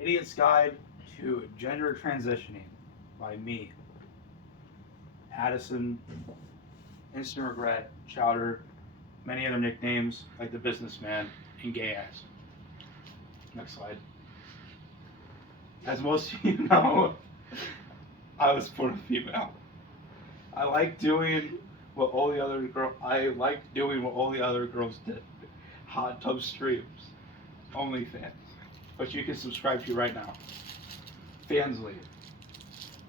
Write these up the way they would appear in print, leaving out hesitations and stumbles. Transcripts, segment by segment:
Idiot's Guide to Gender Transitioning by me, Addison, Instant Regret, Chowder, many other nicknames like the Businessman and Gay Ass. Next slide. As most of you know, I was born a female. I like doing what all the other girls did. Hot tub streams, OnlyFans, which you can subscribe to right now. Fansly,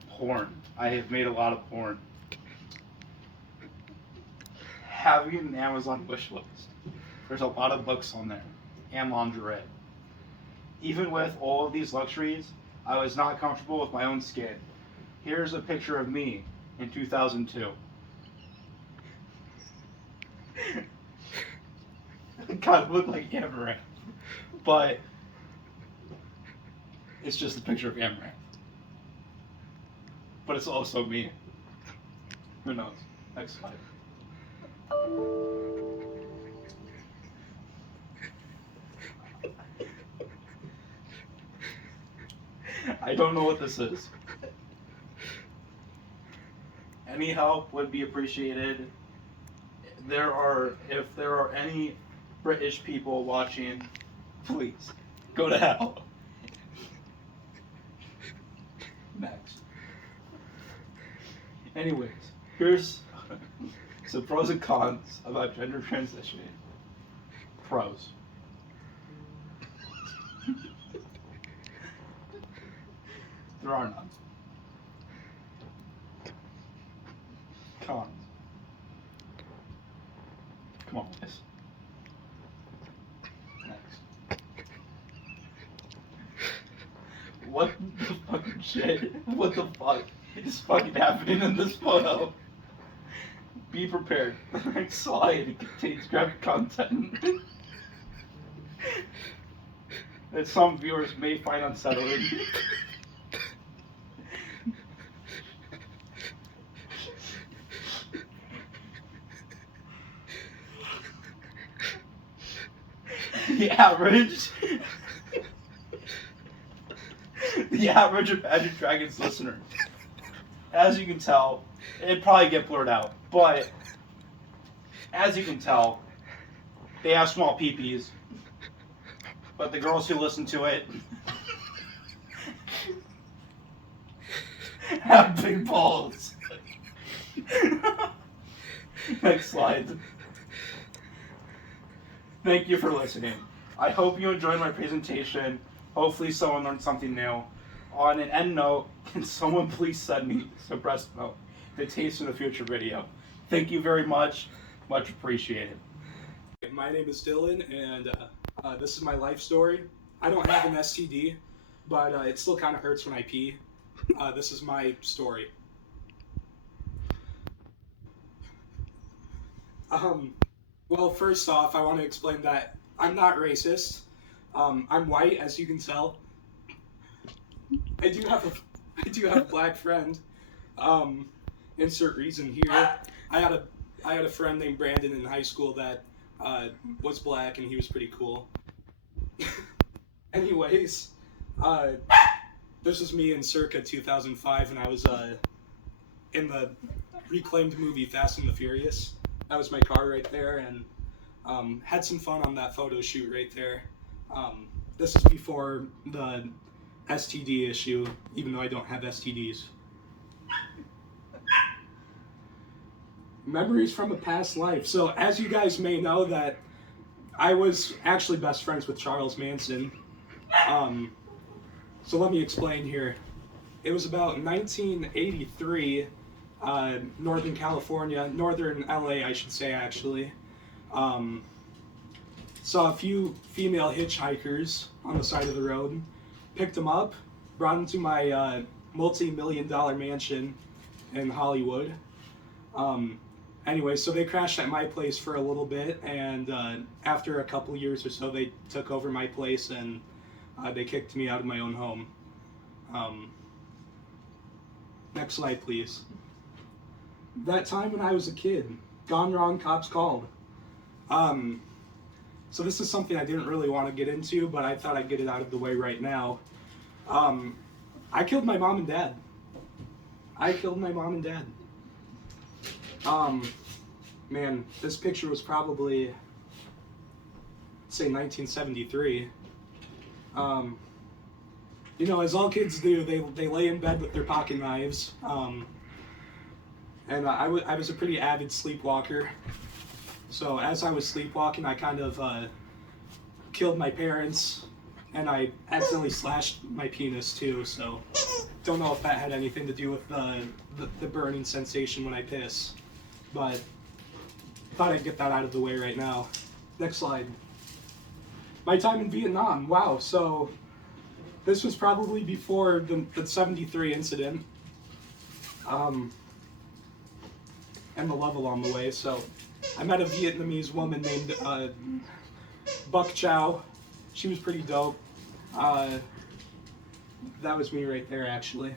porn. I have made a lot of porn. Having an Amazon wish list. There's a lot of books on there and lingerie. Even with all of these luxuries, I was not comfortable with my own skin. Here's a picture of me in 2002. It kind of looked like Amaranth, but it's just a picture of Amaranth. But it's also me. Who knows? Next slide. I don't know what this is. Any help would be appreciated. If there are any British people watching, please go to hell. Next. Anyways, here's some pros and cons about gender transitioning. Pros. There are none. Cons. Come on, guys. Next. What the fucking shit? What the fuck is fucking happening in this photo? Be prepared. The next slide contains graphic content that some viewers may find unsettling. The average Imagine Dragons listener, as you can tell, it'd probably get blurred out, but as you can tell, they have small peepees, but the girls who listen to it have big balls. Next slide. Thank you for listening. I hope you enjoyed my presentation. Hopefully someone learned something new. On an end note, can someone please send me some breast milk to taste in a future video? Thank you very much. Much appreciated. My name is Dylan, and this is my life story. I don't have an STD, but it still kind of hurts when I pee. This is my story. Well, first off, I want to explain that I'm not racist. I'm white, as you can tell. I do have a black friend. Insert reason here. I had a friend named Brandon in high school that was black, and he was pretty cool. Anyways, this was me in circa 2005, and I was in the reclaimed movie Fast and the Furious. That was my car right there, and had some fun on that photo shoot right there. This is before the STD issue, even though I don't have STDs. Memories from a past life. So as you guys may know, that I was actually best friends with Charles Manson. So let me explain here. It was about 1983, Northern California, Northern LA, I should say, actually. Saw a few female hitchhikers on the side of the road, picked them up, brought them to my multi-million-dollar mansion in Hollywood. Anyway, so they crashed at my place for a little bit, and after a couple years or so, they took over my place, and they kicked me out of my own home. Next slide, please. That time when I was a kid, gone wrong, cops called. So this is something I didn't really want to get into, but I thought I'd get it out of the way right now. I killed my mom and dad. I killed my mom and dad. Man, this picture was probably, say, 1973. You know, as all kids do, they lay in bed with their pocket knives. And I was a pretty avid sleepwalker. So as I was sleepwalking, I kind of killed my parents, and I accidentally slashed my penis too. So don't know if that had anything to do with the burning sensation when I piss, but thought I'd get that out of the way right now. Next slide. My time in Vietnam. Wow. So this was probably before the 73 incident. And the love along the way. So I met a Vietnamese woman named Buck Chow. She was pretty dope. That was me right there, actually.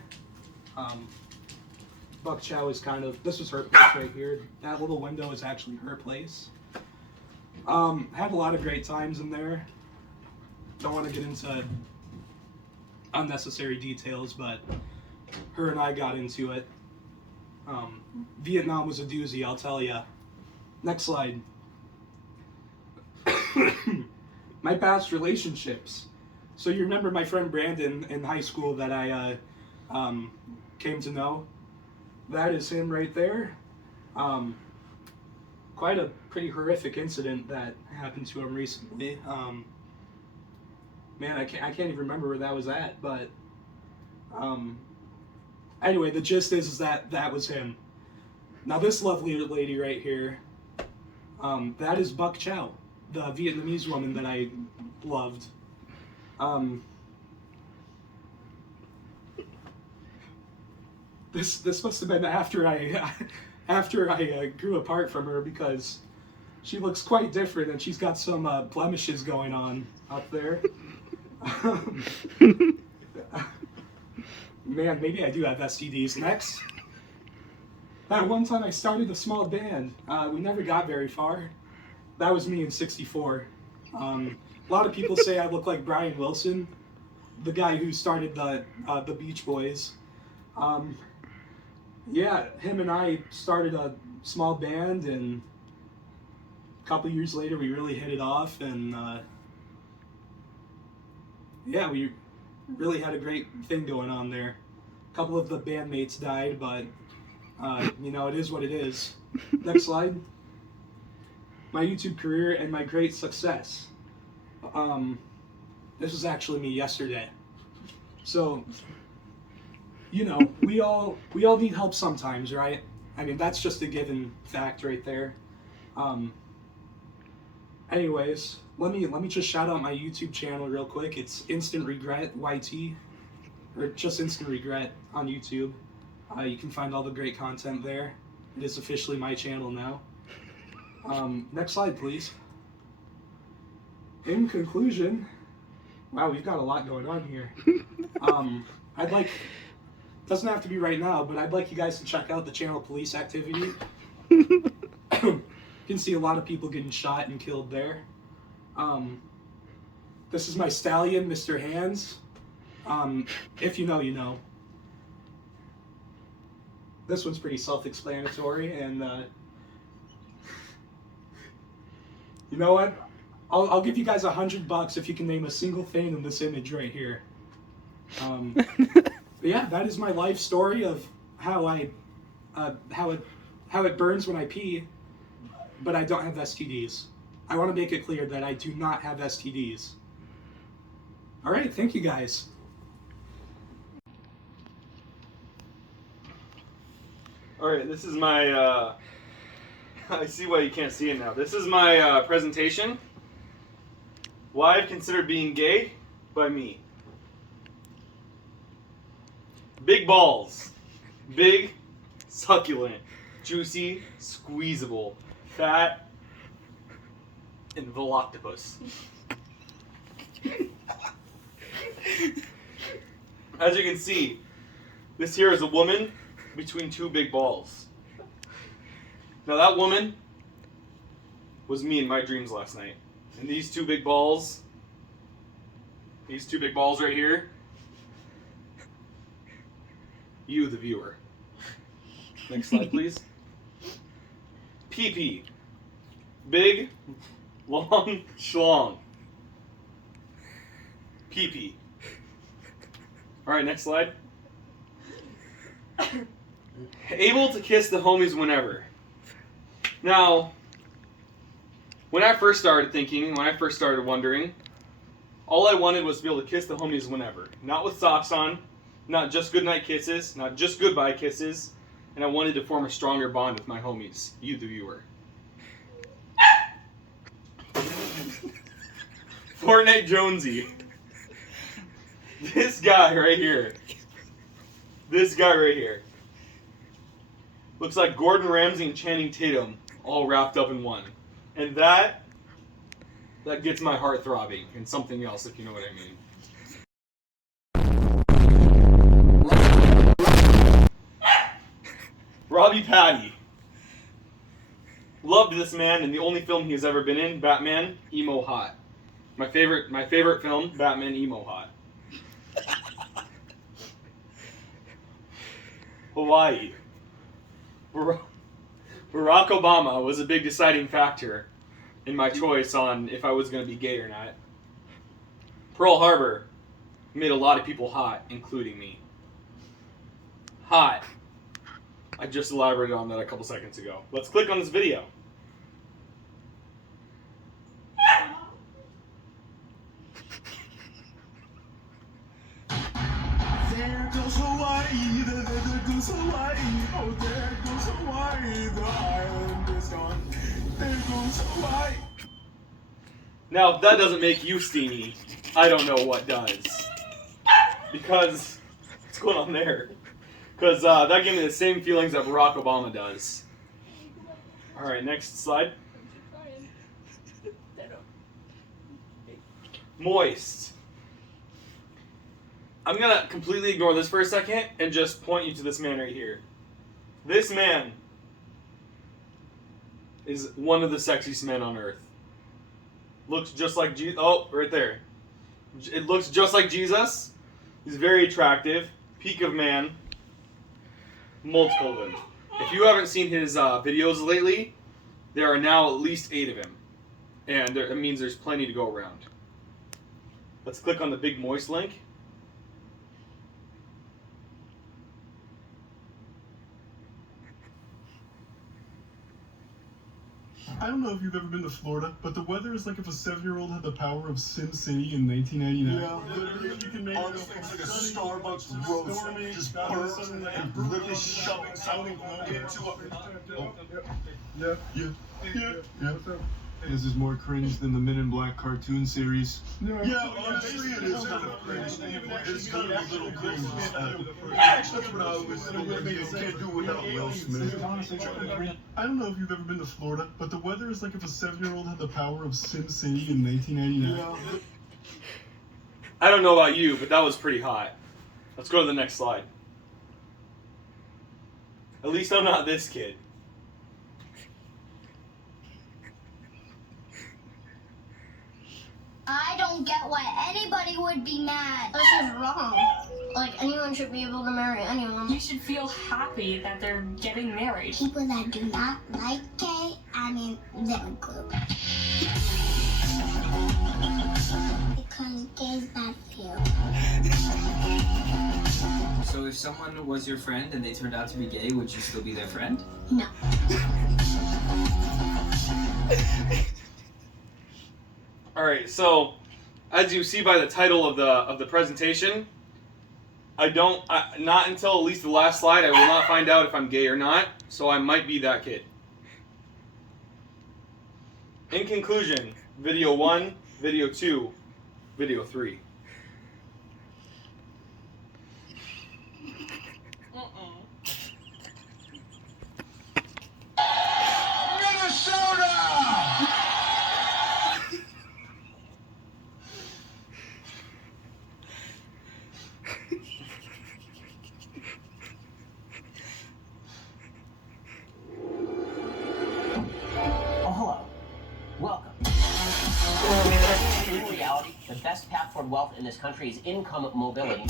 Buck Chow is kind of, this was her place right here. That little window is actually her place. Had a lot of great times in there. Don't want to get into unnecessary details, but her and I got into it. Vietnam was a doozy, I'll tell ya. Next slide. My past relationships. So you remember my friend Brandon in high school that I came to know? That is him right there. Quite a pretty horrific incident that happened to him recently. Man, I can't even remember where that was at, but anyway, the gist is that was him. Now this lovely lady right here, that is Buck Chow, the Vietnamese woman that I loved. This must have been after I grew apart from her, because she looks quite different and she's got some blemishes going on up there. Man, maybe I do have STDs. Next. That one time I started a small band. We never got very far. That was me in '64. A lot of people say I look like Brian Wilson, the guy who started the Beach Boys. Yeah, him and I started a small band, and a couple years later we really hit it off, and yeah, we really had a great thing going on there. A couple of the bandmates died, but you know, it is what it is. Next slide. My YouTube career and my great success. This was actually me yesterday. So, you know, we all need help sometimes, right? I mean, that's just a given fact right there. Anyways, let me just shout out my YouTube channel real quick. It's Instant Regret YT, or just Instant Regret on YouTube. You can find all the great content there. It is officially my channel now. Next slide, please. In conclusion, wow, we've got a lot going on here. I'd like, doesn't have to be right now, but I'd like you guys to check out the channel Police Activity. You can see a lot of people getting shot and killed there. This is my stallion, Mr. Hands. If you know, you know. This one's pretty self-explanatory, and you know what? I'll give you guys $100 if you can name a single thing in this image right here. But yeah, that is my life story of how it burns when I pee, but I don't have STDs. I want to make it clear that I do not have STDs. All right, thank you guys. All right, this is my, I see why you can't see it now. This is my presentation. Why I've considered being gay by me. Big balls. Big, succulent, juicy, squeezable, fat, and voloctopus. As you can see, this here is a woman between two big balls. Now that woman was me in my dreams last night. And these two big balls right here, you, the viewer. Next slide, please. PP. Big, long, schlong. PP. Alright, next slide. Able to kiss the homies whenever. Now, when I first started thinking, when I first started wondering, all I wanted was to be able to kiss the homies whenever. Not with socks on, not just goodnight kisses, not just goodbye kisses, and I wanted to form a stronger bond with my homies, you the viewer. Fortnite Jonesy. This guy right here. This guy right here. Looks like Gordon Ramsay and Channing Tatum all wrapped up in one. And that gets my heart throbbing, and something else, if you know what I mean. Robbie Patty. Loved this man, and the only film he has ever been in, Batman, Emo Hot. My favorite film, Batman, Emo Hot. Hawaii. Barack Obama was a big deciding factor in my choice on if I was going to be gay or not. Pearl Harbor made a lot of people hot, including me. Hot. I just elaborated on that a couple seconds ago. Let's click on this video. There goes Hawaii, there goes Hawaii, oh there goes Hawaii, the island is gone, there goes Hawaii. Now, if that doesn't make you steamy, I don't know what does. Because, what's going on there? Because that gave me the same feelings that Barack Obama does. Alright, next slide. Moist. I'm going to completely ignore this for a second and just point you to this man right here. This man is one of the sexiest men on earth. Looks just like Jesus. Oh, right there. It looks just like Jesus. He's very attractive. Peak of man. Multiple of them. If you haven't seen his videos lately, there are now at least 8 of him. And it means there's plenty to go around. Let's click on the big moist link. I don't know if you've ever been to Florida, but the weather is like if a 7-year-old had the power of Sim City in 1999. Yeah, literally, you can make honestly, it's like a Starbucks roast, just burnt and literally shoving something into a... Yeah. This is more cringe than the Men in Black cartoon series. Yeah, honestly, it is kind of cringe. It's kind of a little cringe. That's what I was thinking. Can't do without Will Smith. I don't know if you've ever been to Florida, but the weather is like if a 7-year-old had the power of Sim City in 1999. I don't know about you, but that was pretty hot. Let's go to the next slide. At least I'm not this kid. I don't get why anybody would be mad. This is wrong. Like, anyone should be able to marry anyone. You should feel happy that they're getting married. People that do not like gay, them included. Because gay's bad for you. So if someone was your friend and they turned out to be gay, would you still be their friend? No. All right, so as you see by the title of the presentation, not until at least the last slide I will not find out if I'm gay or not. So I might be that kid. In conclusion, video 1, video 2, video 3. The best path toward wealth in this country is income mobility.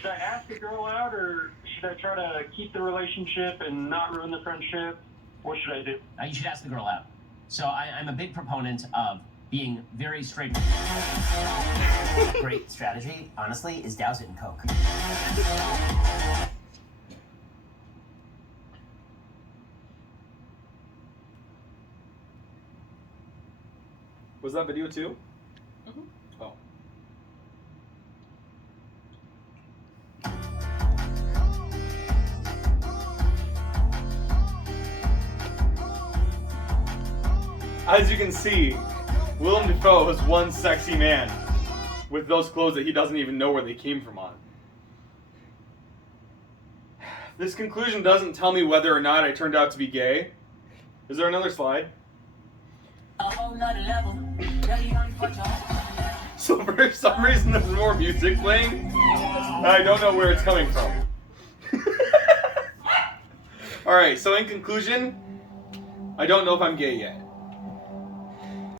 Should I ask a girl out, or should I try to keep the relationship and not ruin the friendship? What should I do? You should ask the girl out. So I'm a big proponent of being very straight. Great strategy, honestly, is douse it in Coke. Was that video too? Oh. As you can see, Willem Dafoe is one sexy man with those clothes that he doesn't even know where they came from on. This conclusion doesn't tell me whether or not I turned out to be gay. Is there another slide? So for some reason there's more music playing. I don't know where it's coming from. Alright, so in conclusion, I don't know if I'm gay yet.